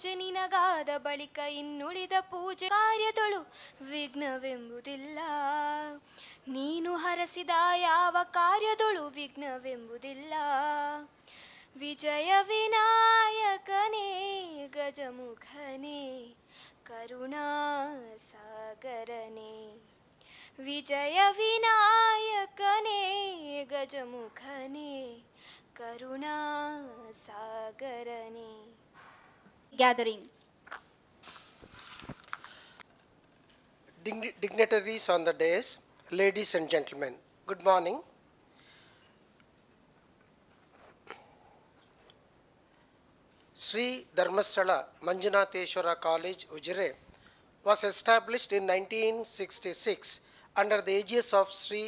ಪೂಜೆ ನಿನಗಾದ ಬಳಿಕ ಇನ್ನುಳಿದ ಪೂಜೆ ಕಾರ್ಯದೊಳು ವಿಘ್ನವೆಂಬುದಿಲ್ಲ. ನೀನು ಹರಸಿದ ಯಾವ ಕಾರ್ಯದೊಳು ವಿಘ್ನವೆಂಬುದಿಲ್ಲ. ವಿಜಯ ವಿನಾಯಕನೇ ಗಜಮುಖನೇ ಕರುಣಾ ಸಾಗರನೇ. ವಿಜಯ ವಿನಾಯಕನೇ ಗಜಮುಖನೇ ಕರುಣಾ ಸಾಗರನೇ. Gathering. Dignitaries on the dais, ladies and gentlemen, good morning. Sri Dharmasthala Manjunatheshwara College, Ujire was established in 1966 under the aegis of Sri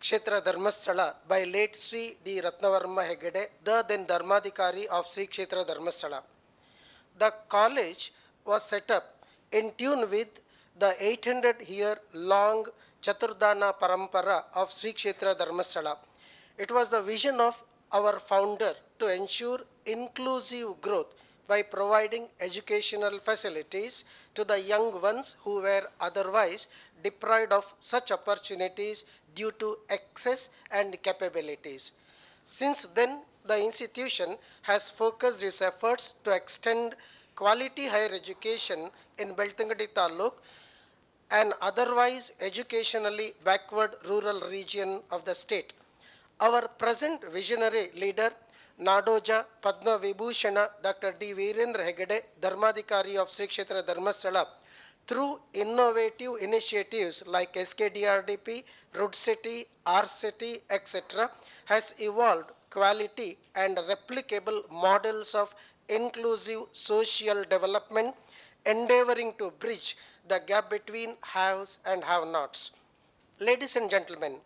Kshetra Dharmasthala by late Sri D. Ratnavarma Hegede, the then Dharmadhikari of Sri Kshetra Dharmasthala. The college was set up in tune with the 800-year-long Chaturdana Parampara of Sri Kshetra Dharmasthala. It was the vision of our founder to ensure inclusive growth by providing educational facilities to the young ones who were otherwise deprived of such opportunities due to access and capabilities. Since then, the institution has focused its efforts to extend quality higher education in Beltangadi Taluk, an otherwise educationally backward rural region of the state. Our present visionary leader, Nadoja Padma Vibhushana Dr. D. Virendra Hegede, Dharmadhikari of Sri Kshetra Dharmasthala, through innovative initiatives like SKDRDP, Root City, R City, etc., has evolved quality and replicable models of inclusive social development, endeavoring to bridge the gap between haves and have-nots. Ladies and gentlemen,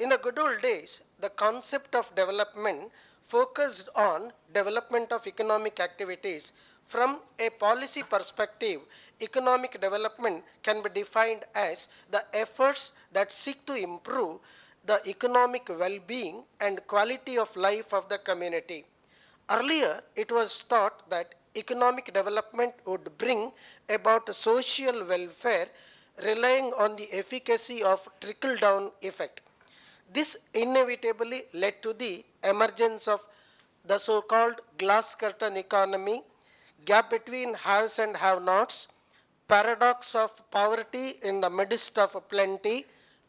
in the good old days, the concept of development focused on development of economic activities. From a policy perspective, economic development can be defined as the efforts that seek to improve the economic well-being and quality of life of the community. Earlier, it was thought that economic development would bring about social welfare relying on the efficacy of trickle-down effect. This inevitably led to the emergence of the so-called glass curtain economy, gap between haves and have-nots, paradox of poverty in the midst of plenty,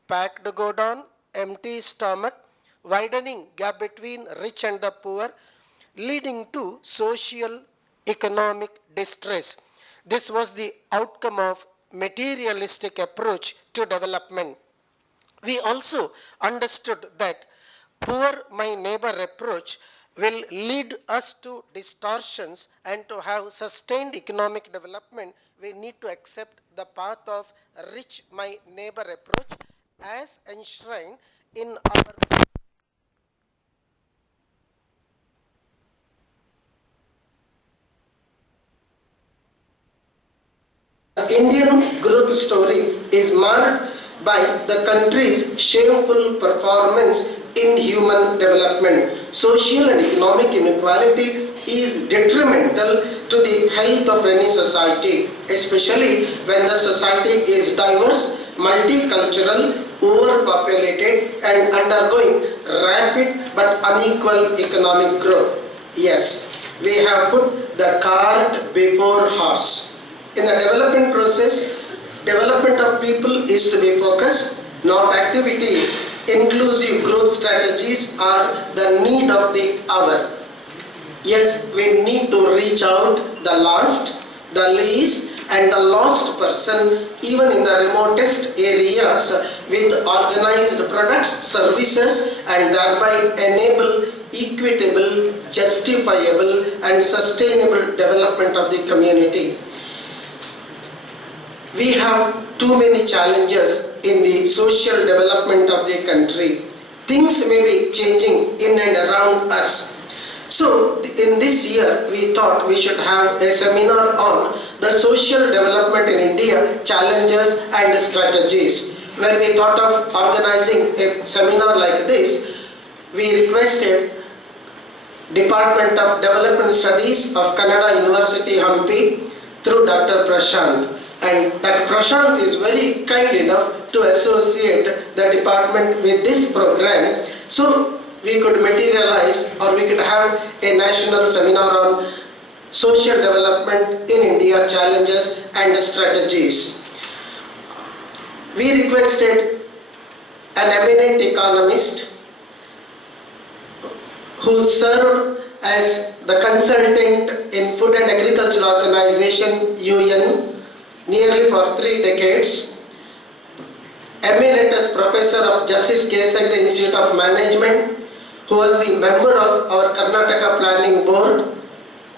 packed godown, empty stomach, widening gap between rich and the poor, leading to social economic distress. This was the outcome of materialistic approach to development. We also understood that poor my neighbor approach will lead us to distortions, and to have sustained economic development, we need to accept the path of rich my neighbor approach as enshrined in our Indian growth story is marred by the country's shameful performance in human development. Social and economic inequality is detrimental to the health of any society, especially when the society is diverse, multicultural, overpopulated, and undergoing rapid but unequal economic growth. Yes, we have put the cart before horse. In the development process, development of people is to be focused, not activities. Inclusive growth strategies are the need of the hour. Yes, we need to reach out the last, the least, and the lost person, even in the remotest areas, with organized products, services, and thereby enable equitable, justifiable, and sustainable development of the community. We have too many challenges in the social development of the country. Things may be changing in and around us. So in this year, we thought we should have a seminar on the social development in India, challenges and strategies. When we thought of organizing a seminar like this, we requested Department of Development Studies of Kannada University, Hampi, through Dr. Prashant. And Dr. Prashant is very kind enough to associate the department with this program, so we could materialize or we could have a national seminar on social development in India, challenges and strategies. We requested an eminent economist who served as the consultant in Food and Agricultural Organization UN nearly for 3 decades, Emeritus Professor of Justice Kesagde Institute of Management, who was the member of our Karnataka Planning Board,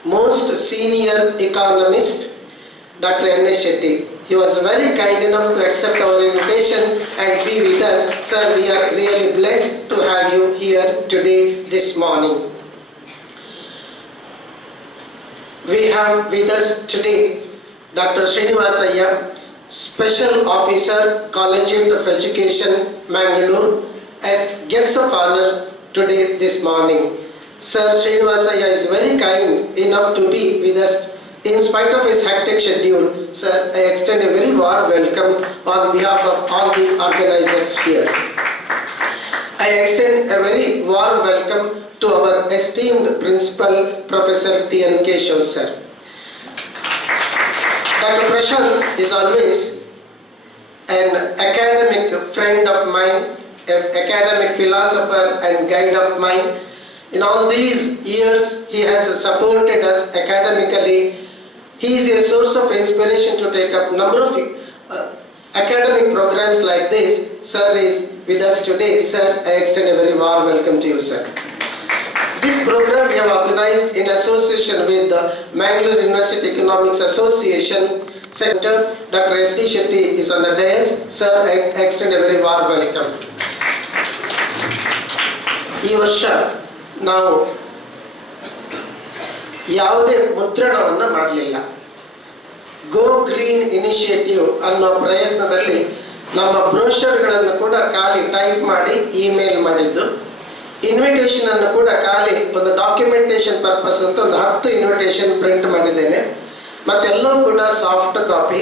most senior economist, Dr. N.A. Shetty. He was very kind enough to accept our invitation and be with us. Sir, we are really blessed to have you here today, this morning. We have with us today Dr. Srinivasaya, Special Officer, Collegiate of Education, Mangalore, as guest of honor today, this morning. Sir Srinivasaya is very kind enough to be with us in spite of his hectic schedule. Sir, I extend a very warm welcome on behalf of all the organizers here. I extend a very warm welcome to our esteemed Principal, Professor T.N. Keshav, sir. Dr. Prashant is always an academic friend of mine, an academic philosopher and guide of mine. In all these years, he has supported us academically. He is a source of inspiration to take up number of academic programs like this. Sir is with us today. Sir, I extend a very warm welcome to you, sir. This program we have organized in association with the Mangalore University Economics Association Center. Dr. S.D. Shetty is on the dais. Sir, I extend a very warm welcome. ಈ ವರ್ಷ ನಾವು ಯಾವುದೇ ಮುದ್ರಣವನ್ನು ಮಾಡಲಿಲ್ಲ. Go green initiative ಅನ್ನೋ ಪ್ರಯತ್ನದಲ್ಲಿ ನಮ್ಮ ಬ್ರೋಷರ್ಗಳನ್ನು ಕೂಡ ಖಾಲಿ ಟೈಪ್ ಮಾಡಿ ಇಮೇಲ್ ಮಾಡಿದ್ದು, ಇನ್ವಿಟೇಷನ್ ಅನ್ನು ಕೂಡ ಖಾಲಿ ಒಂದು ಡಾಕ್ಯುಮೆಂಟೇಶನ್ ಪರ್ಪಸ್ ಅಂತ ಒಂದು 10 ಇನ್ವಿಟೇಷನ್ ಪ್ರಿಂಟ್ ಮಾಡಿದ್ದೇನೆ. ಮತ್ತೆಲ್ಲವೂ ಕೂಡ ಸಾಫ್ಟ್ ಕಾಪಿ.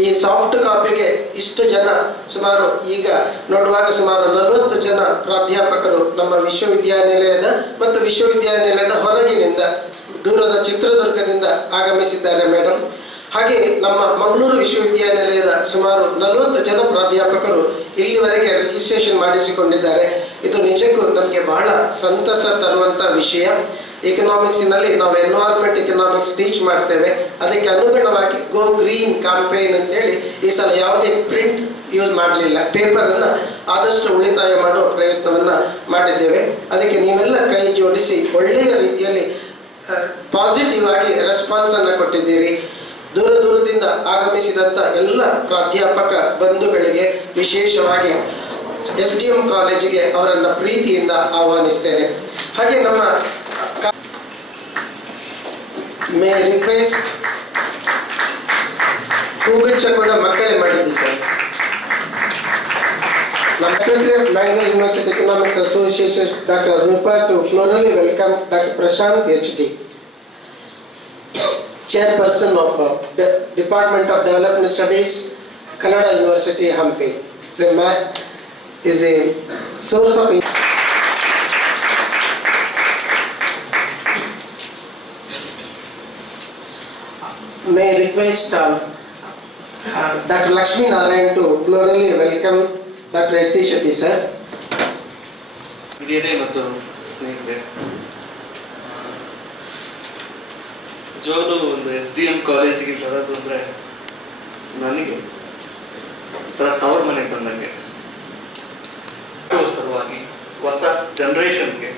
ಈ ಸಾಫ್ಟ್ ಕಾಪಿಗೆ ಇಷ್ಟು ಜನ, ಸುಮಾರು ಈಗ ನೋಡುವಾಗ ಸುಮಾರು 40 ಜನ ಪ್ರಾಧ್ಯಾಪಕರು ನಮ್ಮ ವಿಶ್ವವಿದ್ಯಾನಿಲಯದ ಮತ್ತು ವಿಶ್ವವಿದ್ಯಾನಿಲಯದ ಹೊರಗಿನಿಂದ, ದೂರದ ಚಿತ್ರದುರ್ಗದಿಂದ ಆಗಮಿಸಿದ್ದಾರೆ ಮೇಡಮ್. ಹಾಗೆ ನಮ್ಮ ಮಂಗಳೂರು ವಿಶ್ವವಿದ್ಯಾನಿಲಯದ ಸುಮಾರು 40 ಜನ ಪ್ರಾಧ್ಯಾಪಕರು ಇಲ್ಲಿವರೆಗೆ ರಿಜಿಸ್ಟ್ರೇಷನ್ ಮಾಡಿಸಿಕೊಂಡಿದ್ದಾರೆ. ಇದು ನಿಜಕ್ಕೂ ನಮಗೆ ಬಹಳ ಸಂತಸ ತರುವಂಥ ವಿಷಯ. ಎಕನಾಮಿಕ್ಸಿನಲ್ಲಿ ನಾವು ಎನ್ವೈರ್ಮೆಂಟ್ ಎಕನಾಮಿಕ್ಸ್ ಟೀಚ್ ಮಾಡ್ತೇವೆ. ಅದಕ್ಕೆ ಅನುಗುಣವಾಗಿ ಗೋ ಗ್ರೀನ್ ಕ್ಯಾಂಪೇನ್ ಅಂತೇಳಿ ಈ ಸಲ ಯಾವುದೇ ಪ್ರಿಂಟ್ ಯೂಸ್ ಮಾಡಲಿಲ್ಲ. ಪೇಪರನ್ನು ಆದಷ್ಟು ಉಳಿತಾಯ ಮಾಡುವ ಪ್ರಯತ್ನವನ್ನು ಮಾಡಿದ್ದೇವೆ. ಅದಕ್ಕೆ ನೀವೆಲ್ಲ ಕೈ ಜೋಡಿಸಿ ಒಳ್ಳೆಯ ರೀತಿಯಲ್ಲಿ ಪಾಸಿಟಿವ್ ಆಗಿ ರೆಸ್ಪಾನ್ಸನ್ನು ಕೊಟ್ಟಿದ್ದೀರಿ. ದೂರದಿಂದ ಆಗಮಿಸಿದಂಥ ಎಲ್ಲ ಪ್ರಾಧ್ಯಾಪಕ ಬಂಧುಗಳಿಗೆ ವಿಶೇಷವಾಗಿ SDM ಕಾಲೇಜಿಗೆ ಅವರನ್ನು ಪ್ರೀತಿಯಿಂದ ಆಹ್ವಾನಿಸ್ತೇನೆ. ಹಾಗೆ ನಮ್ಮ ಮೇ ರಿಕ್ವೆಸ್ಟ್ ಹೂಗುಚ್ಛ ಕೂಡ ಮಕ್ಕಳೇ ಮಾಡಿದ್ದು ಸರ್. ನಮ್ಮ secretary of Mangalore university economics association doctor Roopa to florally welcome doctor Prashanth HD, Chairperson of Department of Development Studies, Kannada University, Hampi. The man is a source of may I request Dr. Lakshmi Narayan to florally welcome Dr. S.D. Shetty, sir. ಹಿರಿಯರೇ ಮತ್ತು ಸ್ನೇಹಿತರೆ, ಜೋರು ಒಂದು SDM ಕಾಲೇಜಿಗೆ ಬರೋದು ಅಂದರೆ ನನಗೆ ಒಂಥರ ತವ್ರ ಮನೆಗೆ ಬಂದಂಗೆ. ಸಲುವಾಗಿ ಹೊಸ ಜನ್ರೇಷನ್ಗೆ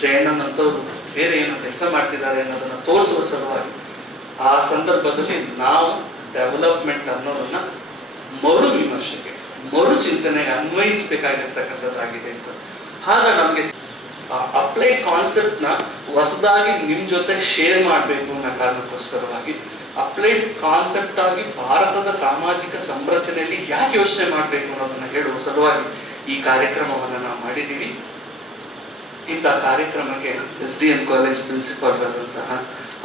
ಜಯಣ್ಣನಂತವ್ರು ಬೇರೆ ಏನೋ ಕೆಲಸ ಮಾಡ್ತಿದ್ದಾರೆ ಅನ್ನೋದನ್ನು ತೋರಿಸುವ ಸಲುವಾಗಿ ಆ ಸಂದರ್ಭದಲ್ಲಿ ನಾವು ಡೆವಲಪ್ಮೆಂಟ್ ಅನ್ನೋದನ್ನ ಮರು ವಿಮರ್ಶೆಗೆ, ಮರು ಚಿಂತನೆಗೆ ಅನ್ವಯಿಸಬೇಕಾಗಿರ್ತಕ್ಕಂಥದ್ದಾಗಿದೆ ಅಂತ. ಆಗ ನಮಗೆ ಅಪ್ಲೈಡ್ ಕಾನ್ಸೆಪ್ಟ್ನ ಹೊಸದಾಗಿ ನಿಮ್ಮ ಜೊತೆ ಶೇರ್ ಮಾಡಬೇಕು ಅನ್ನೋ ಕಾರಣಕ್ಕೋಸ್ಕರವಾಗಿ ಅಪ್ಲೈಡ್ ಕಾನ್ಸೆಪ್ಟ್ ಆಗಿ ಭಾರತದ ಸಾಮಾಜಿಕ ಸಂರಚನೆಯಲ್ಲಿ ಯಾಕೆ ಯೋಚನೆ ಮಾಡಬೇಕು ಅನ್ನೋದನ್ನ ಹೇಳುವ ಸಲುವಾಗಿ ಈ ಕಾರ್ಯಕ್ರಮವನ್ನು ನಾವು ಮಾಡಿದ್ದೀವಿ. ಇಂಥ ಕಾರ್ಯಕ್ರಮಕ್ಕೆ SDM ಕಾಲೇಜ್ ಪ್ರಿನ್ಸಿಪಾಲ್ ಆದಂತಹ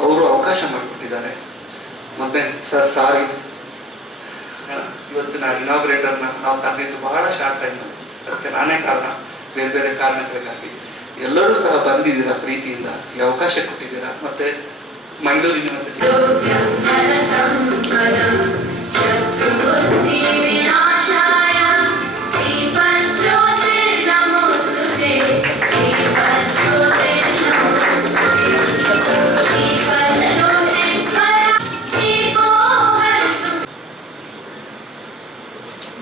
ಅವರು ಅವಕಾಶ ಮಾಡಿಕೊಟ್ಟಿದ್ದಾರೆ. ಮತ್ತೆ ಸರ್ ಸಾರಿ, ಇವತ್ತಿನ ಇನಾಗ್ರೇಟರ್ನ ನಾವು ಕರೆದಿದ್ದು ಬಹಳ ಶಾರ್ಟ್ ಟೈಮಲ್ಲಿ, ಅದಕ್ಕೆ ನಾನೇ ಕಾರಣ, ಬೇರೆ ಬೇರೆ ಕಾರಣಗಳಿಗಾಗಿ. ಎಲ್ಲರೂ ಸಹ ಬಂದಿದ್ದೀರಾ, ಪ್ರೀತಿಯಿಂದ ಈ ಅವಕಾಶ ಕೊಟ್ಟಿದ್ದೀರಾ. ಮತ್ತೆ Mangaluru university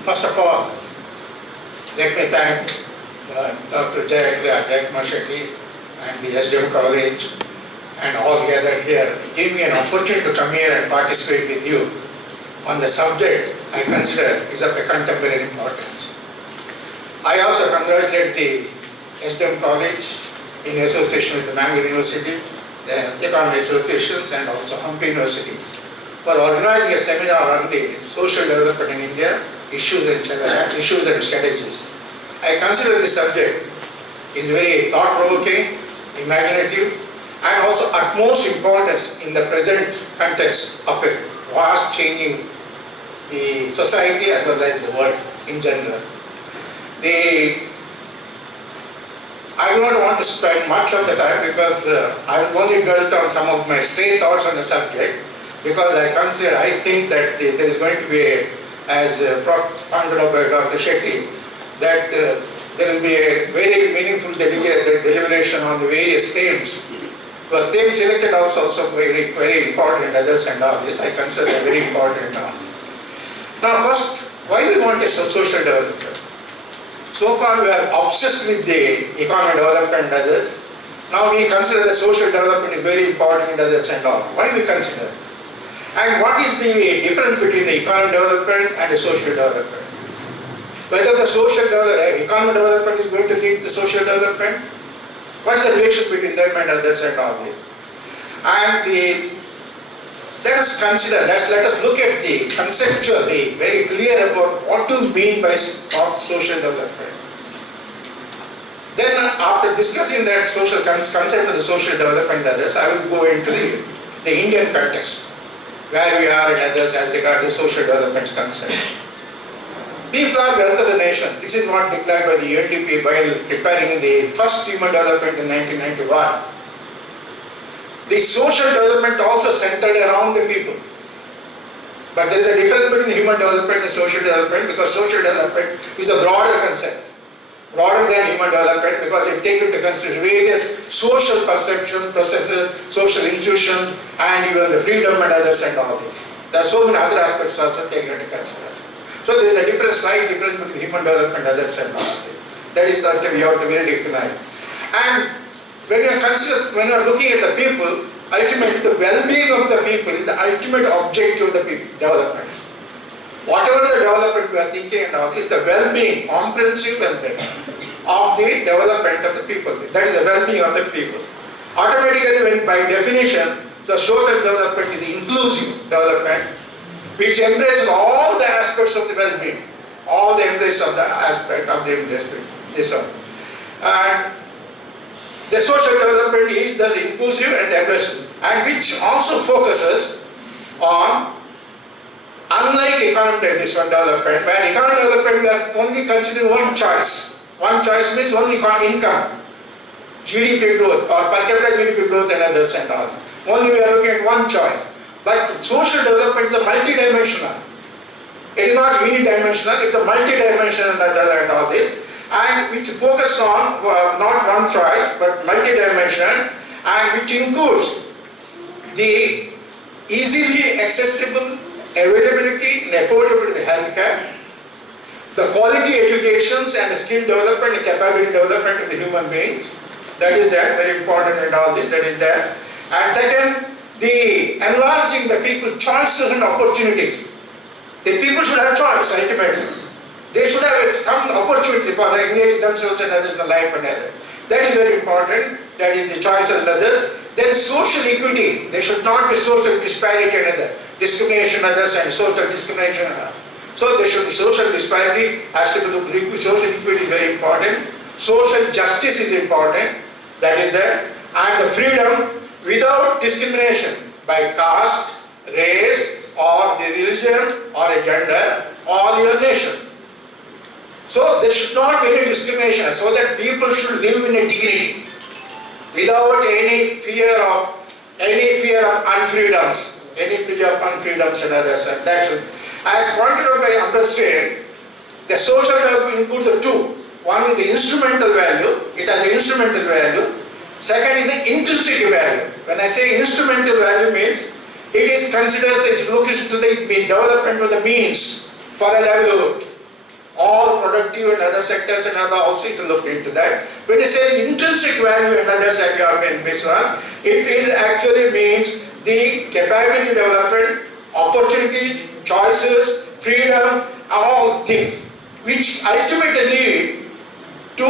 First of all, let me thank Dr. Jayakumar Shetty and the SDM College and all gathered here. Give me an opportunity to come here and participate with you on the subject I consider is of a contemporary importance. I also congratulate the SDM College in association with the Mangalore University, the Economic Associations and also Hampi University for organizing a seminar on the social development in India, issues and strategies. I consider this subject is very thought-provoking, imaginative, and also utmost importance in the present context of a vast changing the society as well as the world in general. I do not want to spend much of the time because I will only dwell on some of my stray thoughts on the subject, because I think that there is going to be, as pointed out by Dr. Shetty, that there will be a very meaningful deliberation on the various themes. But themes selected also very, very important, others and all this, I consider them very important now. Now first, why we want a social development? So far we are obsessed with the economic development and others. Now we consider the social development is very important and others and all. Why we consider? And what is the difference between the economic development and the social development? Whether the economic development is going to lead to social development? What is the relation between them and others and all this? And let us consider, let us look at the conceptually very clear about what to mean by social development. Then after discussing that social concept of the social development and others, I will go into the Indian context, where we are and others as regards the social development concept. People are wealth of the nation. This is what declared by the UNDP while preparing the first human development in 1991. The social development also centered around the people. But there is a difference between human development and social development, because social development is a broader concept, broader than human development, because it takes into consideration various social perception processes, social institutions, and even the freedom and others and all this. There are so many other aspects also taken into consideration. So there is a slight difference between human development and others and all this. That is that we have to really recognize. And when you are looking at the people, ultimately the well-being of the people is the ultimate objective of the people development. Whatever the development we are thinking and all is the well-being, comprehensive well-being of the development of the people. That is the well-being of the people. Automatically, when by definition, the social development is inclusive development, which embraces all the aspects of the well-being, all the embrace of the aspect of the industry. This one. And the social development is thus inclusive and embracing, and which also focuses on, unlike economic development, where economic development we are only considering one choice. One choice means only income, GDP growth or per capita GDP growth and others and all. Only we are looking at one choice. But social development is a multidimensional. It is not unidimensional, it's a multidimensional and all this, and which focus on not one choice but multidimensional, and which includes the easily accessible availability and affordability of healthcare, the quality educations and skill development and capability development of the human beings. That is there, very important and all this, that is there. And second, the enlarging the people choices and opportunities. The people should have choice ultimately. They should have some opportunity for engaging themselves and others in the life and others. That is very important. That is the choice and others. Then social equity. There should not be social disparity and other discrimination and others and social discrimination and others. So there should be social disparity has to be social equity is very important. Social justice is important. That is there. And the freedom without discrimination by caste, race, or the religion, or a gender, or your nation. So there should not be any discrimination, so that people should live in a dignity without any fear of unfreedoms, and others. And that should, as pointed out by Ambrose, the social value includes the two. One is the instrumental value, it has the instrumental value. Second is the intrinsic value. When I say instrumental value means, it is considered its location to the development of the means for a livelihood. All productive and other sectors and other also to look into that. When you say intrinsic value and other sector, it is actually means the capability development, opportunities, choices, freedom, all things, which ultimately lead to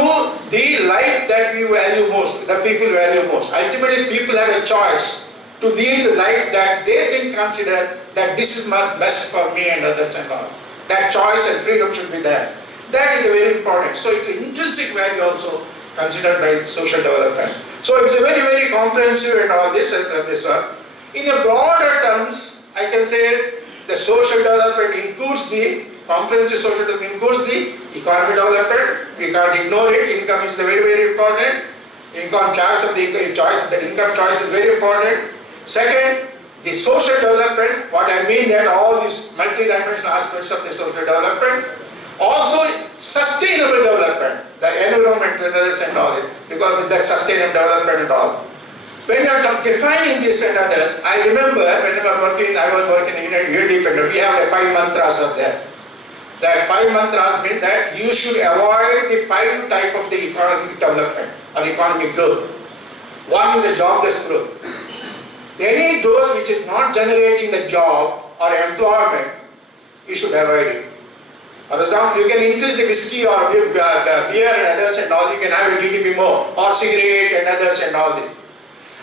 the life that we value most, the people value most. Ultimately, people have a choice to lead the life that they think, consider that this is best for me and others and all. That choice and freedom should be there. That is very important. So it's an intrinsic value also considered by social development. So it's a very, very comprehensive and all this and this one. In a broader terms, I can say the social development includes the comprehensive social development includes the economic development. We can't ignore it. Income is very, very important. Income choice of the income choice is very important. Second, the social development, what I mean that all these multi-dimensional aspects of the social development. Also, sustainable development, the environment and all, because that's sustainable development and all. When you are defining this and others, I remember when I was working in independent, we have the 5 mantras up there. That 5 mantras mean that you should avoid the 5 type of the economic development or economic growth. One is a jobless growth. Any growth which is not generating the job or employment, you should avoid it. For example, you can increase the whiskey or beer and others and all, you can have a GDP more, or cigarette and others and all this.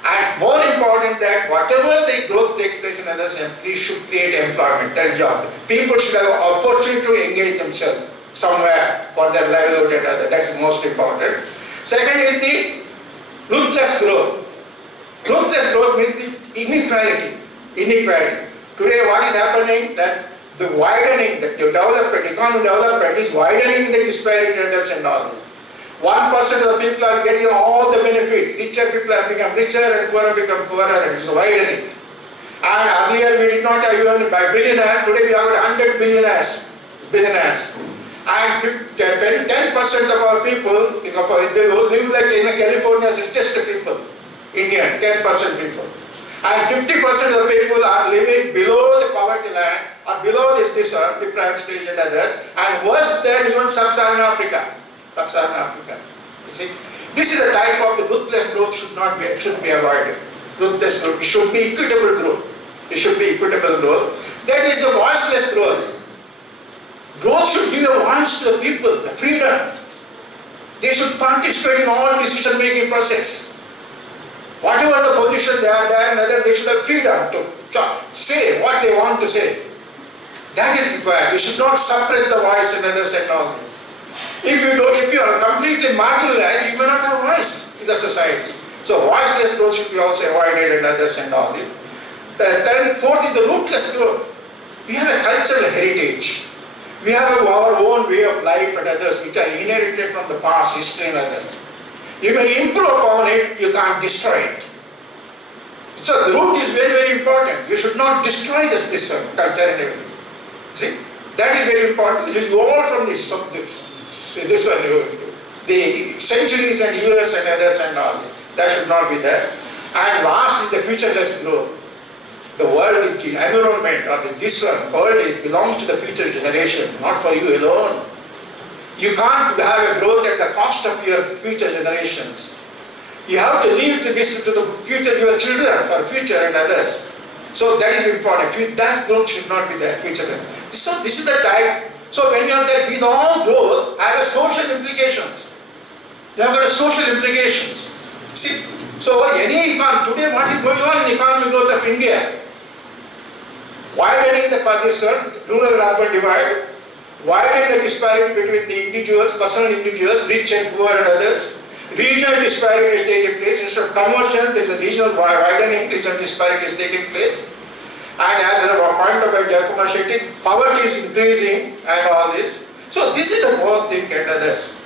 And more important that whatever the growth takes place in others, should create employment, that job. People should have an opportunity to engage themselves somewhere for their livelihood and other. That's the most important. Second is the ruthless growth. Ruthless growth means the inequality. Today what is happening that the widening, the development, economic development is widening the disparity and all. 1% of the people are getting all the benefit. Richer people have become richer and poorer become poorer, and it's widening. And earlier we did not have even by billionaire, today we have 100 billionaires. And 10% of our people, they live like in California's richest people, Indian, 10% people. And 50% of the people are living below the poverty line or below this deprived stage and others, and worse than even Sub-Saharan Africa. You see, this is the type of the ruthless growth should be avoided. Ruthless growth, it should be equitable growth. Then is the voiceless growth. Growth should give a voice to the people, the freedom. They should participate in all decision-making process. Whatever the position they are there and other, they should have freedom to say what they want to say. That is required. You should not suppress the voice and others and all this. If you are completely marginalized, you may not have a voice in the society. So voiceless growth should be also avoided and others and all this. Then fourth is the rootless growth. We have a cultural heritage. We have our own way of life and others which are inherited from the past, history and others. You may improve upon it, you can't destroy it. So the root is very, very important. You should not destroy this culture and everything. See, that is very important. This is all from this one, the centuries and years and others and all. That should not be there. And last is the futureless growth. The world, the environment, or world belongs to the future generation, not for you alone. You can't have a growth at the cost of your future generations. You have to leave to the future, your children, for future and others. So that is important. That growth should not be there, future. So this is the type. So when you are there, these all growth have a social implications. They have got a social implications. See, so today what is going on in the economic growth of India? Widening the rural-urban divide, widening the disparity between the individuals, personal individuals, rich and poor and others, regional disparity is taking place. Instead of conversion, there is a regional widening, regional disparity is taking place. And as a point out by Giacomo Shetty, poverty is increasing and all this. So this is the whole thing and others.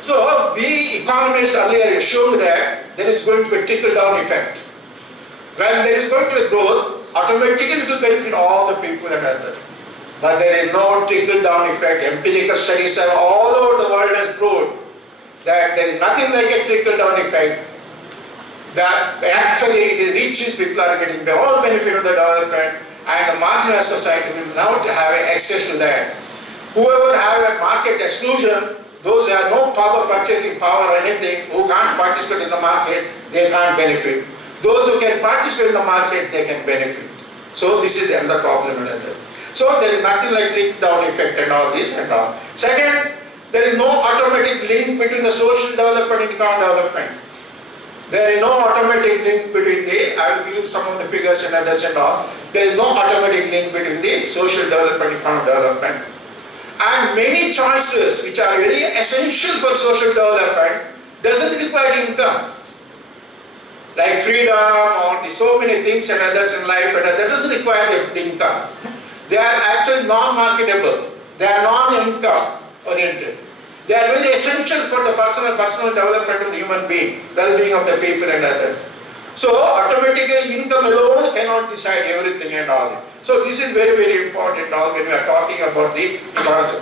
So we economists earlier assumed that there is going to be a trickle-down effect. When there is going to be growth, automatically it will benefit all the people and others. But there is no trickle-down effect. Empirical studies have all over the world has proved that there is nothing like a trickle-down effect. That actually the richest people are getting the all benefit of the development, and the marginalized society will now have access to that. Whoever have a market exclusion, those who have no power, purchasing power or anything, who can't participate in the market, they can't benefit. Those who can participate in the market, they can benefit. So this is another problem. So there is nothing like trickle-down effect and all this and all. Second, there is no automatic link between the social development and economic development. There is no automatic link between the, I will give you some of the figures and others and all. There is no automatic link between the social development and economic development. And many choices which are very essential for social development doesn't require income. Like freedom or so many things and others in life, and that doesn't require the income. They are actually non-marketable. They are non-income oriented. They are very essential for the personal development of the human being, well-being of the people and others. So automatically income alone cannot decide everything and all. So this is very, very important all when we are talking about the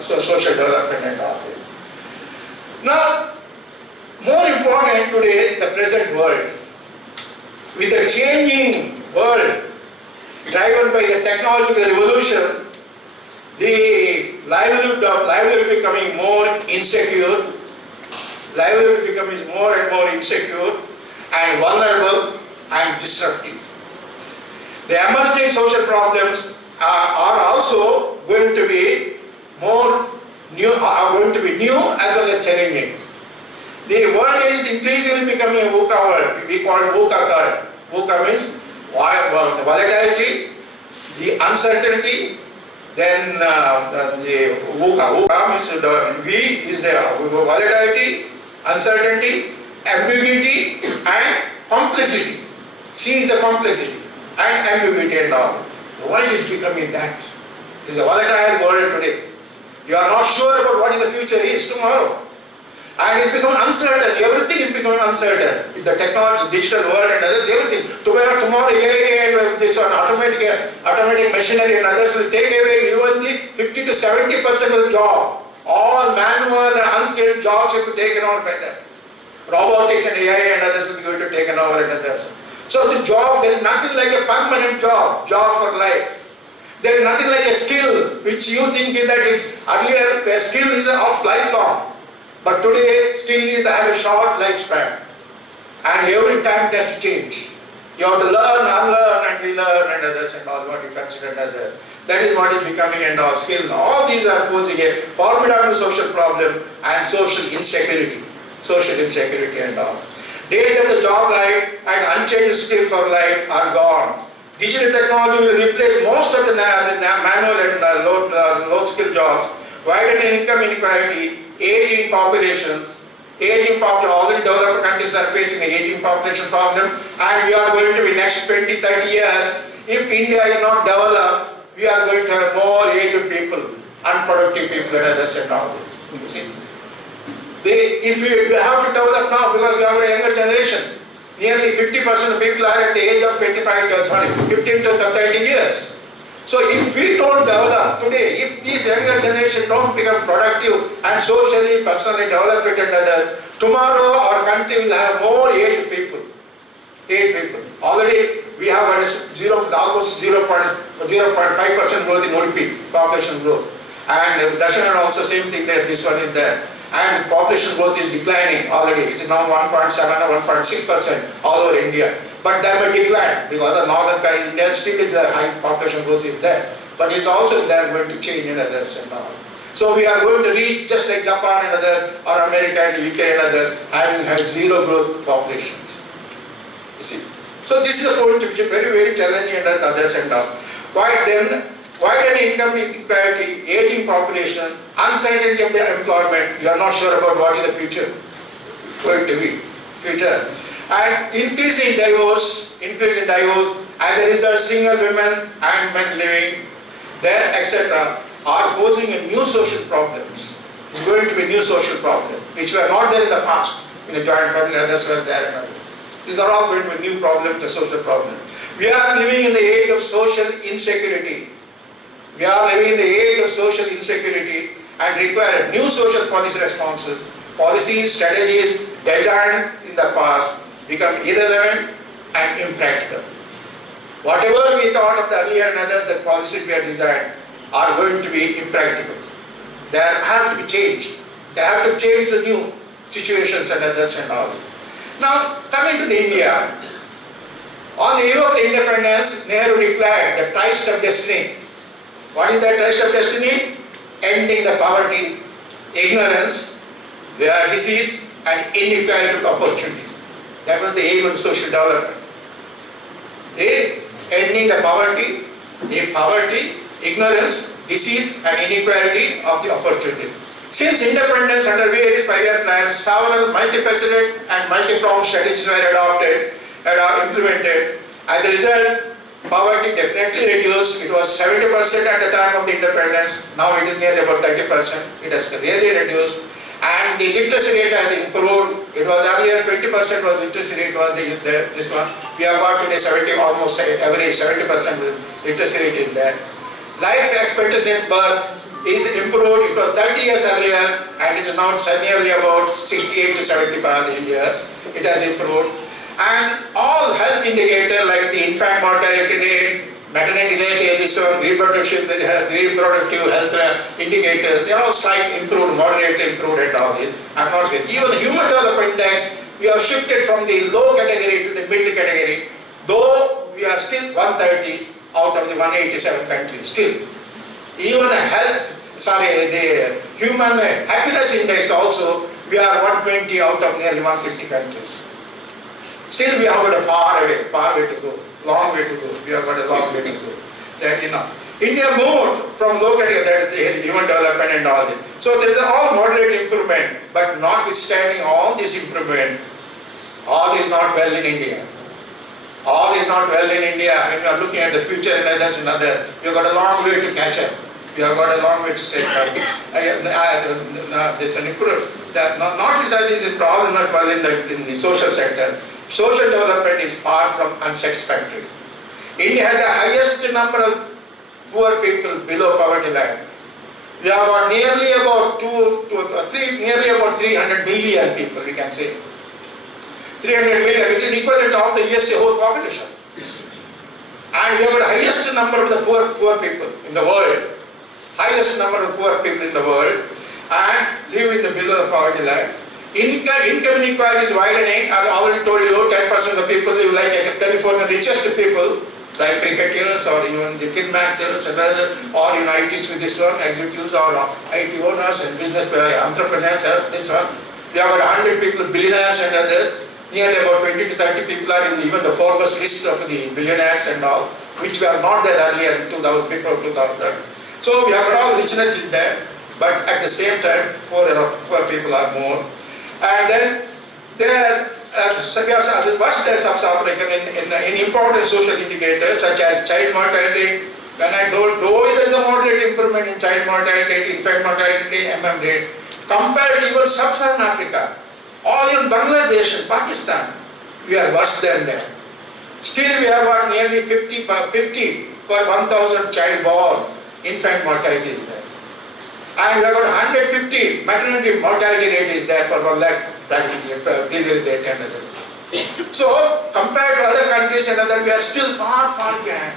social development and all. Now, more important today, the present world. With the changing world, driven by the technological revolution, the livelihood becoming more insecure, livelihood becomes more and more insecure and vulnerable and disruptive. The emerging social problems are also going to be new as well as challenging. The world is increasingly becoming a VUCA world. We call it VUCA world. VUCA means the volatility, the uncertainty, then the VUCA means the V is the volatility, uncertainty, ambiguity and complexity. C is the complexity and ambiguity and all. The world is becoming that. It is a volatile world today. You are not sure about what the future is tomorrow. And it's become uncertain. Everything is becoming uncertain. The technology, digital world and others, everything. Tomorrow AI and this one, automatic machinery and others will take away even the 50 to 70% of the job. All manual and unskilled jobs will be taken over by them. Robotics and AI and others will be going to be taken over and others. So the job, there is nothing like a permanent job for life. There is nothing like a skill which you think that it's earlier a skill is of lifelong. But today, skill is have a short lifespan, and every time it has to change. You have to learn, unlearn, and relearn, and others, and all what you consider others. That is what is becoming and all skill. All these are posing a formidable social problem and social insecurity and all. Days of the job life and unchanged skill for life are gone. Digital technology will replace most of the manual and low skill jobs. Widening income inequality. Aging populations, already developed countries are facing an aging population problem, and we are going to be next 20, 30 years, if India is not developed, we are going to have more aged people, unproductive people and others and all. You see? If we have to develop now because we have a younger generation, nearly 50% of people are at the age of 25 years, 15 to 30 years. So if we don't develop today, if this younger generation don't become productive and socially, personally developed and others, tomorrow our country will have more aged people. Already we have almost 0.5% growth in ODP, population growth. And Dakshinam also same thing there, this one is there. And population growth is declining already. It is now 1.7 or 1.6% all over India. But that may decline because the northern India still is a high population growth is there. But it's also there going to change in others and all. So we are going to reach just like Japan and others, or America and UK and others, having zero growth populations. You see. So this is a point which is very, very challenging and others and all. Widening income inequality, aging population, uncertainty of the employment, you are not sure about what is the future going to be. future. And increase in divorce, as a result, single women and men living there, etc., are posing a new social problems. It's going to be new social problem, which were not there in the past. In the joint family, others were there and others. These are all going to be new problems, the social problem. We are living in the age of social insecurity. We are living in the age of social insecurity and require new social policy responses. Policies, strategies designed in the past become irrelevant and impractical. Whatever we thought of the earlier and others, the policies we have designed are going to be impractical. They have to be changed. They have to change the new situations and others and all. Now, coming to the India, on the eve of the independence, Nehru declared the tryst of destiny. What is that tryst of destiny? Ending the poverty, ignorance, the disease, and inequality of opportunities. That was the aim of social development. Ending the poverty, ignorance, disease, and inequality of the opportunity. Since independence, under various 5-year plans, several multifaceted and multi-pronged strategies were adopted and are implemented. As a result, poverty definitely reduced. It was 70% at the time of the independence. Now it is nearly about 30%. It has really reduced. And the literacy rate has improved. It was earlier 20% was literacy rate was this one. We have got today 70, almost average 70% literacy rate is there. Life expectancy at birth is improved. It was 30 years earlier and it is now nearly about 68 to 70 years. It has improved. And all health indicators like the infant mortality rate, maternity rate, reproductive health indicators, they are all slightly improved, moderately improved and all this. I'm not saying. Even the Human Development Index, we have shifted from the low category to the mid category, though we are still 130 out of the 187 countries. Still, even the Human Happiness Index also, we are 120 out of nearly 150 countries. Still, we have got a far way to go. Long way to go. We have got a long way to go. That India moved from low category, that is the human development and all that. So there is all moderate improvement, but notwithstanding all this improvement, all is not well in India. All is not well in India. When you are looking at the future and others and others, we have got a long way to catch up. We have got a long way to say this and improve. Notwithstanding this is probably not well in the social sector. Social development is far from unsatisfactory. India has the highest number of poor people below poverty line. We have got nearly about 300 million people, we can say. 300 million, which is equivalent of the USA whole population. And we have got the highest number of the poor people in the world. Highest number of poor people in the world and live in the below the poverty line. Income inequality is widening. I already told you 10% of the people live like California richest people, like cricketers or even the film actors and other, or ITs with this one, executives or IT owners and business entrepreneurs. This one, we have got 100 people, billionaires and others. Nearly about 20 to 30 people are in even the Forbes list of the billionaires and all, which were not there earlier in 2000, before 2000. So we have got all richness in there, but at the same time, poor people are more. And then there are worse than sub-Saharan in important social indicators such as child mortality. When I told, though there is a moderate improvement in child mortality, infant mortality, rate, compared to even sub-Saharan Africa, or even Bangladesh and Pakistan, we are worse than them. Still, we have got nearly 50 per 1,000 child born, infant mortality is there. And we have got 150 maternity mortality rate is there for 1 lakh practically, delivery rate and others. So, compared to other countries and others, we are still far behind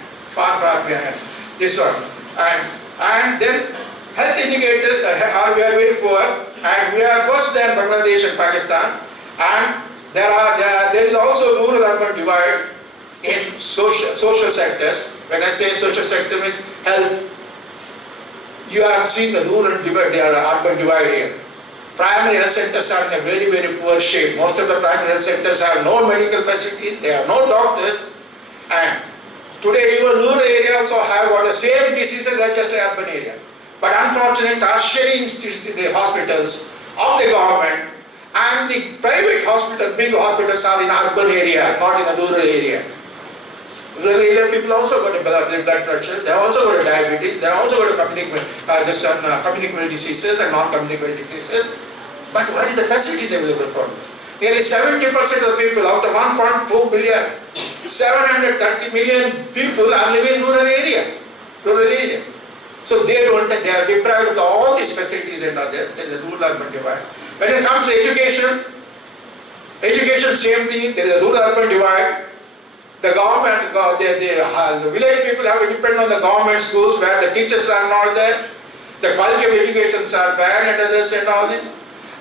this one. And then health indicators we are very poor, and we are worse than Bangladesh and Pakistan. And there is also rural-urban divide in social sectors. When I say social sector, means health. You have seen the rural divide, the urban divide here. Primary health centers are in a very, very poor shape. Most of the primary health centers have no medical facilities, they have no doctors, and today even rural areas also have got the same diseases as just the urban area. But unfortunately, tertiary the hospitals of the government And the private hospital, big hospitals are in urban area, not in a rural area. Rural area people also got a blood pressure, they also got a diabetes, they also got a communicable diseases and non-communicable diseases. But what is the facilities available for them? Nearly 70% of the people out of 1.2 billion, 730 million people are living in rural area. Rural area. So they are deprived of all these facilities and others. There is a rural-urban divide. When it comes to education, same thing, there is a rural-urban divide. The government, the village people have to depend on the government schools where the teachers are not there. The quality of educations are bad and others and all this.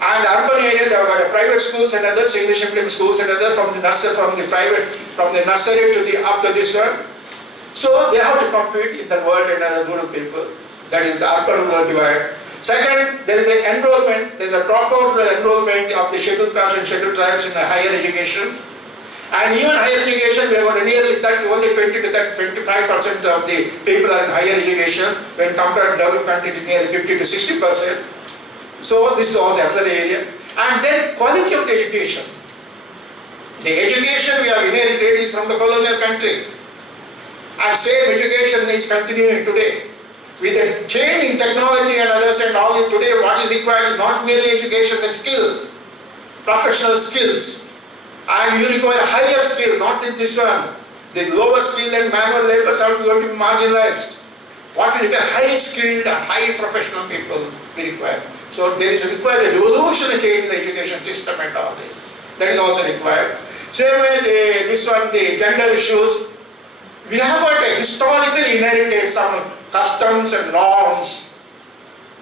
And urban area, they have got private schools and others, English medium schools and others from the nursery to the up to this one. So they have to compete in the world and other rural people. That is the urban-rural divide. Second, there is an enrollment. There is a dropout enrollment of the scheduled castes and scheduled tribes in the higher education. And even higher education, we have got nearly only 20 to 25% of the people are in higher education. When compared to developed countries, it is nearly 50 to 60%. So this is also another area. And then quality of the education. The education we have inherited is from the colonial country. And same education is continuing today. With the change in technology and others and all, today what is required is not merely education, the skill, professional skills. And you require a higher skill, not this one. The lower skill and manual laborers are going to be marginalized. What we require, high skilled, high professional people we require. So there is required a revolutionary change in the education system and all this. That is also required. Same way the gender issues. We have got a historically inherited some customs and norms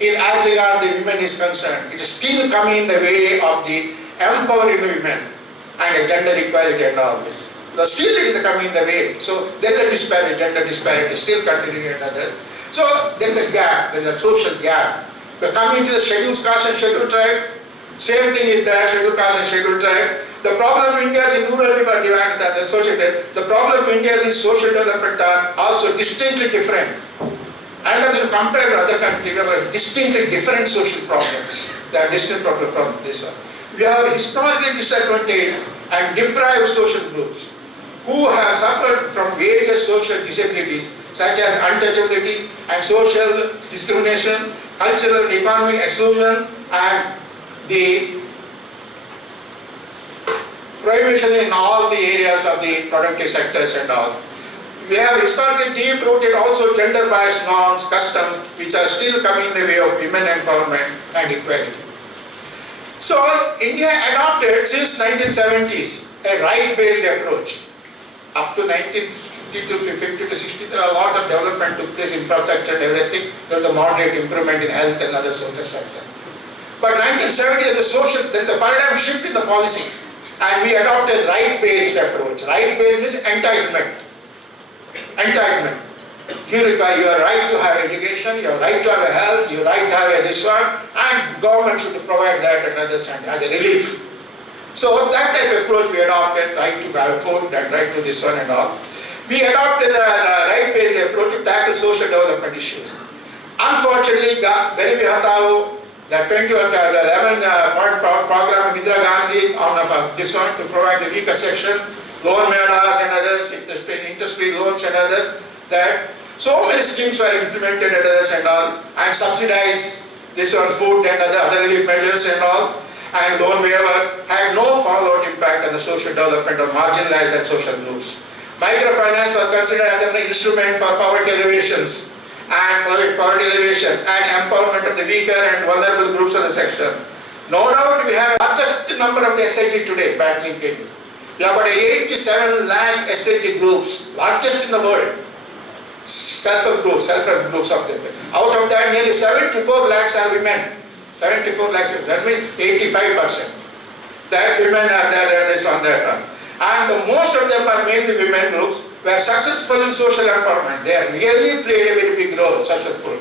as regard the women is concerned. It is still coming in the way of the empowering the women and a gender equality and all this. But still it is coming in the way. So there is a disparity, gender disparity still continuing and other. So there is a gap, there is a social gap. But coming to the scheduled caste and scheduled tribe, same thing is there, scheduled caste and scheduled tribe. The problem of India is in rural divide and associated. The problem of India is social development are also distinctly different. And as you compare to other countries, there are distinctly different social problems. There are distinct problems from this one. We have historically disadvantaged and deprived social groups who have suffered from various social disabilities such as untouchability and social discrimination, cultural and economic exclusion, and the prohibition in all the areas of the productive sectors and all. We have historically deep-rooted also gender-biased norms, customs, which are still coming in the way of women empowerment and equality. So, India adopted since 1970s a right-based approach. Up to 1950 to 50 to 60, there are a lot of development took place, infrastructure and everything. There was a moderate improvement in health and other social sector. But 1970, there is a paradigm shift in the policy, and we adopted right-based approach. Right-based means entitlement. Entitlement. You require your right to have education, your right to have a health, your right to have a this one, and government should provide that and others as a relief. So that type of approach we adopted, right to have food and right to this one and all. We adopted a right-based approach to tackle social development issues. Unfortunately, Garibi Hatao, the 11-point program of Indira Gandhi on this one to provide the weaker section, loan meadows and others, interest-free loans and others, that so many schemes were implemented and others and all, and subsidized this one, food and other relief measures and all, and loan waivers had no follow-on impact on the social development of marginalized and social groups. Microfinance was considered as an instrument for poverty alleviations and poverty alleviation and empowerment of the weaker and vulnerable groups of the section. No doubt we have the largest number of the SHG today, banking Kenya. We have about 87 lakh SHG groups, largest in the world. Self-help groups of them. Out of that, nearly 74 lakhs are women. 74 lakhs, that means 85%. That women are there on that one. And most of them are mainly women groups were successful in social empowerment. They have really played a very big role, successful.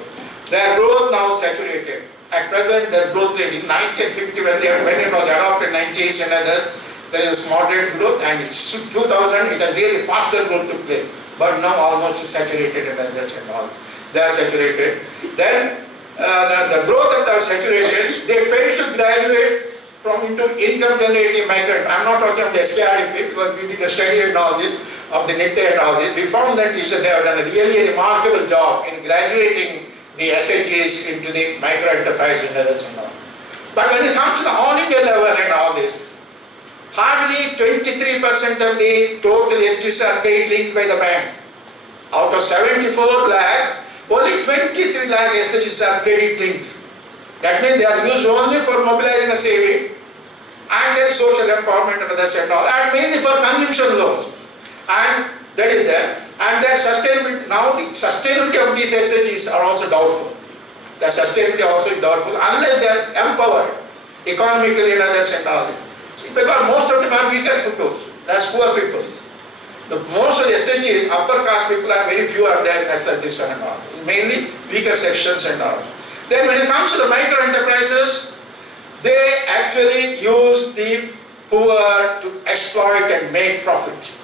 Their growth now saturated. At present, their growth rate in 1950 when it was adopted, 90s and others, there is a moderate growth, and it's 2000, it has really faster growth took place. But now almost saturated and others and all. They are saturated. Then the growth of the saturated, they fail to graduate from into income generating migrant. I'm not talking about SKRDP because we did a study and all this of the NIT and all this. We found that they have done a really remarkable job in graduating the SHGs into the micro enterprise and others and all. But when it comes to the all India level and all this, hardly 23% of the total SGs are credit linked by the bank. Out of 74 lakh, only 23 lakh SGs are credit linked. That means they are used only for mobilizing a saving and then social empowerment and others and all, and mainly for consumption loans. And that is there. And their sustainability, now the sustainability of these SHGs are also doubtful. The sustainability also is doubtful unless they are empowered economically and others and all. See, because most of them are weaker people, that's poor people. Most of the SHGs, upper caste people are very few are there in this one and all. It's mainly weaker sections and all. Then when it comes to the micro enterprises, they actually use the poor to exploit and make profit.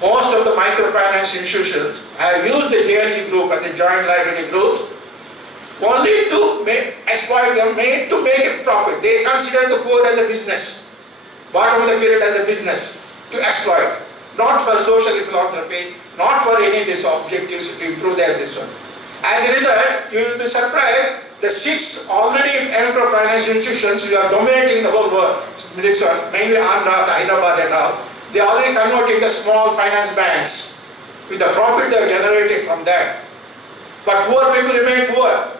Most of the microfinance institutions have used the JLG group and the joint liability groups only to exploit them, to make a profit. They consider the poor as a business, bottom of the period as a business to exploit, not for social philanthropy, not for any of these objectives to improve this one. As a result, you will be surprised, the 6 already microfinance institutions who are dominating the whole world, this one, mainly Andhra, Hyderabad and all, they already converted into small finance banks with the profit they are generating from that. But poor people remain poor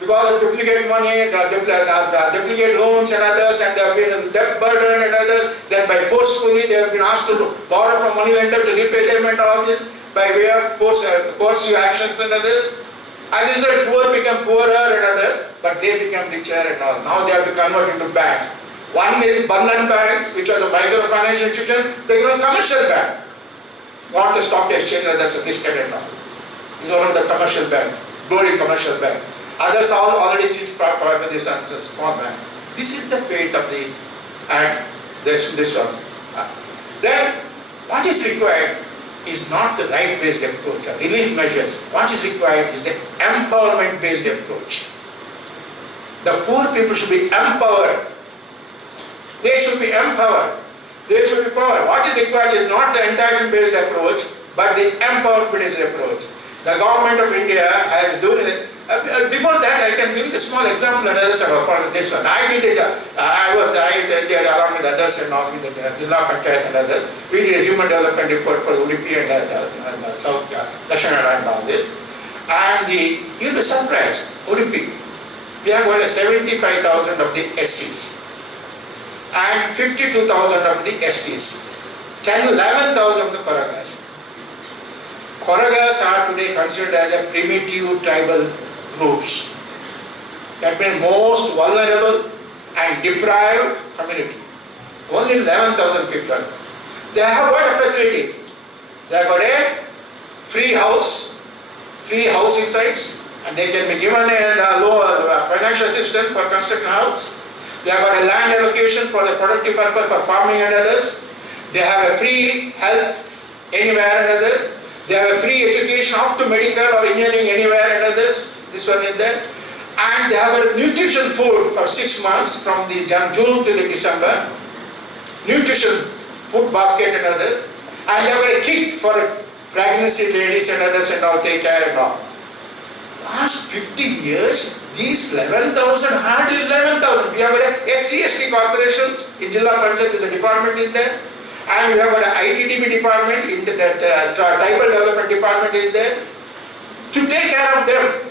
because of duplicate money, duplicate loans and others, and they have been debt burden and others. Then by forcefully they have been asked to borrow from money lender to repay them and all this by way of coercive actions and others. As a result, poor become poorer and others, but they become richer and all. Now they have been converted into banks. One is Bandhan Bank, which was a microfinance institution. They become a commercial bank. Not the stock exchange, others are listed and all. It's one of the commercial bank, growing commercial bank. Others are already 6 private, this one is a small bank. This is the fate of the, and this one. Then, what is required is not the right-based approach, or relief measures. What is required is the empowerment-based approach. The poor people should be empowered. They should be empowered. They should be empowered. What is required is not the entitlement-based approach, but the empowerment-based approach. The government of India has done it. Before that, I can give you a small example and others for this one. I did it, I did along with others and all with the Jilla Panchayat and others. We did a human development report for Udupi and South Dakshina and all this. And you'll be surprised, Udupi, we have got 75,000 of the SCs and 52,000 of the STs. Can you 11,000 of the Koragas? Koragas are today considered as a primitive tribal groups. That means most vulnerable and deprived community. Only 11,000 people. They have got a facility. They have got a free housing sites, and they can be given a low financial assistance for constructing a house. They have got a land allocation for the productive purpose for farming and others. They have a free health anywhere and others. They have a free education up to medical or engineering anywhere and others. This one is there. And they have a nutrition food for 6 months from the June to the December. Nutrition food basket and others. And they have a kit for pregnancy ladies and others and all, take care and all. Last 50 years, these 11,000, hardly 11,000. We have got SC/ST corporations in Jilla Panchayat, there's a department is there. And we have got an ITDB department, in that tribal development department is there. To take care of them,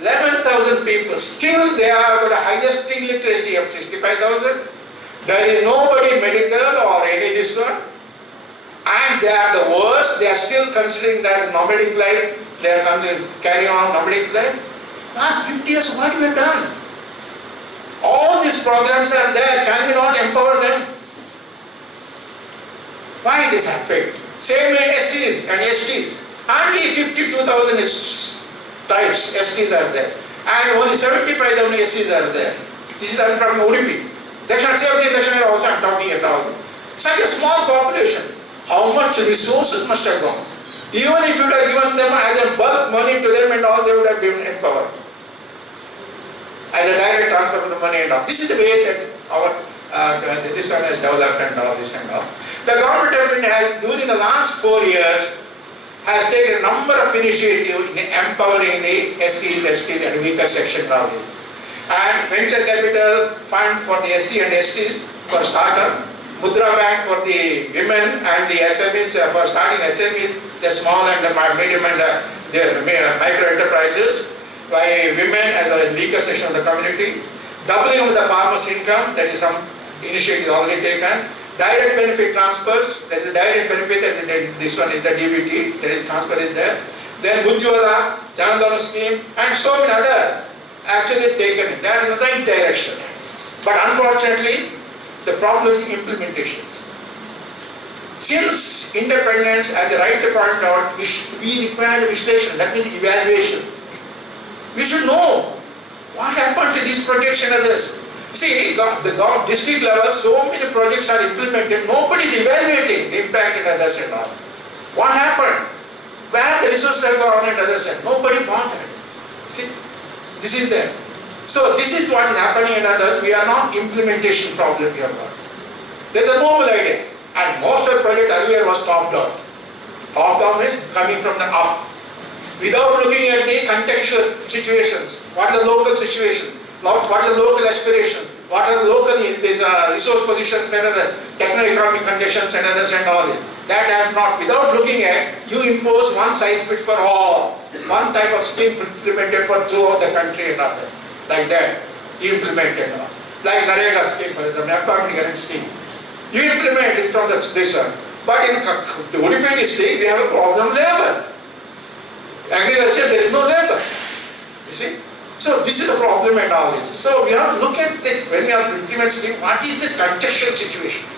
11,000 people. Still they have got a highest illiteracy of 65,000. There is nobody medical or any this one. And they are the worst. They are still considering that as nomadic life. They are carrying on nomadic life. Last 50 years, what we have done? All these programs are there. Can we not empower them? Why it is failed? Same way SCs and STs. Hardly 52,000 types STs are there. And only 75,000 SCs are there. This is I'm talking Udupi. Dakshina also I'm talking about. Such a small population. How much resources must have gone? Even if you would have given them as a bulk money to them and all, they would have been empowered. as a direct transfer of the money and all. This is the way that our this one has developed and all this and all. The government of India has, during the last 4 years, has taken a number of initiatives in empowering the SCs, STs and weaker section probably. And venture capital fund for the SC and STs for startup, Mudra Bank for the women and the SMEs for starting SMEs, the small and the medium and the micro enterprises by women as well as weaker section of the community. Doubling of the farmers' income, that is some initiative already taken. Direct benefit transfers, that is a direct benefit, and this one is the DBT, that is transfer is there. Then Ujjwala, Janadana scheme, and so many other actually taken. They are in the right direction. But unfortunately, the problem is implementations. Since independence, as the right to point out, we require vision, that means evaluation. We should know what happened to these projects and others. See, the district level, so many projects are implemented, nobody is evaluating the impact and others and all. What happened? Where the resources have gone and others and nobody bothered. See, this is there. So this is what is happening in others. We are not implementation problem we have got. There's a noble idea. And most of the project earlier was top down. Top down is coming from the up. Without looking at the contextual situations. What is the local situation? What is the local aspiration? What are the local resource positions and other techno-economic conditions and others and all this. That I am not. Without looking at, you impose one size fits for all. One type of scheme implemented for throughout the country and other. Like that. You implement it. Like Narega scheme, for example, employment guarantee scheme. You implement it from this one. But in the Udupi district, we have a problem labor. Agriculture, there is no labor. You see? So this is the problem and all this. So we have to look at that when we are implementing what is the contextual situation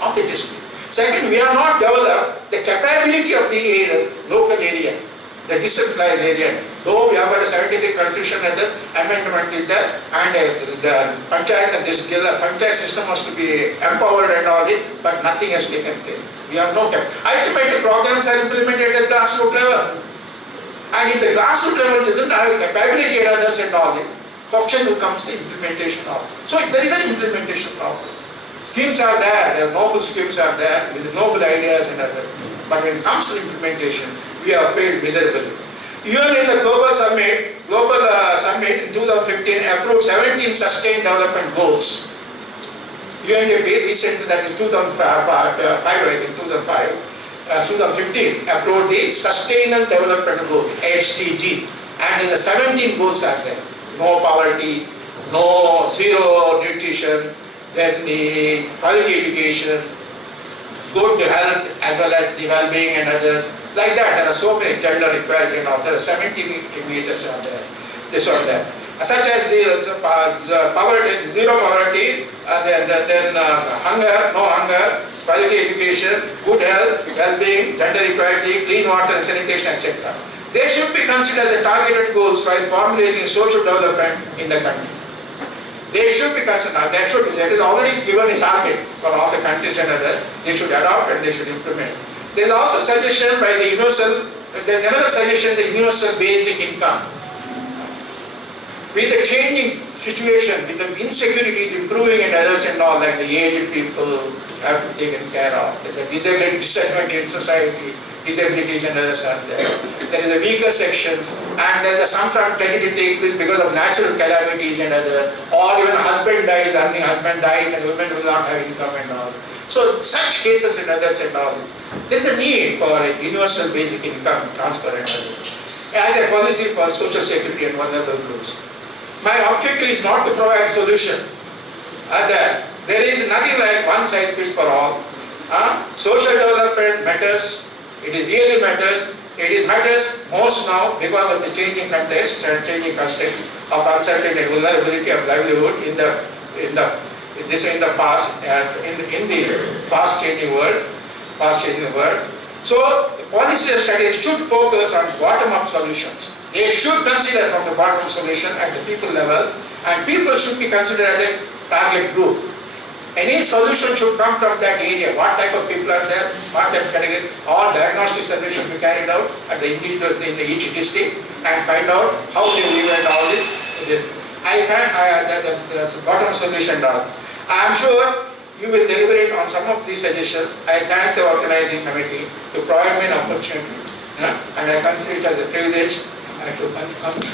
of the district. Second, we have not developed the capability of the area, local area, the decentralized area. Though we have got a 73 constitution and the amendment is there, and the panchayat and this panchayat system has to be empowered and all this, but nothing has taken place. We have no capacity. Ultimately, programs are implemented at grassroots level. And if the grassroots level doesn't have capability and others and all this, function becomes the implementation of. So there is an implementation problem. Schemes are there noble schemes are there with noble ideas and others. But when it comes to implementation, we have failed miserably. Even in the global summit in 2015 approved 17 sustained development goals. UNDP recently, that is 2005, I think 2015 approved the Sustainable Development Goals, SDG, and there's a 17 goals are there. No poverty, no zero nutrition, then the quality education, good health as well as the well-being and others. Like that, there are so many gender equality and all. There are 17 indicators are there. This or that. Such as poverty, zero poverty, then hunger, no hunger, quality education, good health, well-being, gender equality, clean water and sanitation, etc. They should be considered as targeted goals while formulating social development in the country. They should be considered. That is already given a target for all the countries and others. They should adopt and they should implement. There is also suggestion by the universal. There is another suggestion: the universal basic income. With the changing situation, with the insecurities improving and others and all, like the aged people have to be taken care of. There's a disadvantage in society, disabilities and others are there. There is a weaker sections, and there is a sometimes tragedy takes place because of natural calamities and other, or even a husband dies, earning husband dies, and women will not have income and all. So such cases and others and all, there is a need for a universal basic income transfer and other, as a policy for social security and vulnerable groups. My objective is not to provide solution. There is nothing like one size fits for all. Social development matters. It is really matters. It matters most now because of the changing context and changing context of uncertainty and vulnerability of livelihood in the past in the fast changing world. So the policy studies should focus on bottom-up solutions. They should consider from the bottom solution at the people level, and people should be considered as a target group. Any solution should come from that area. What type of people are there? What type of category? All diagnostic surveys should be carried out at the individual in each district and find out how they live and all this. I thank that's a bottom solution now. I am sure you will deliberate on some of these suggestions. I thank the organizing committee to provide me an opportunity, and I consider it as a privilege to come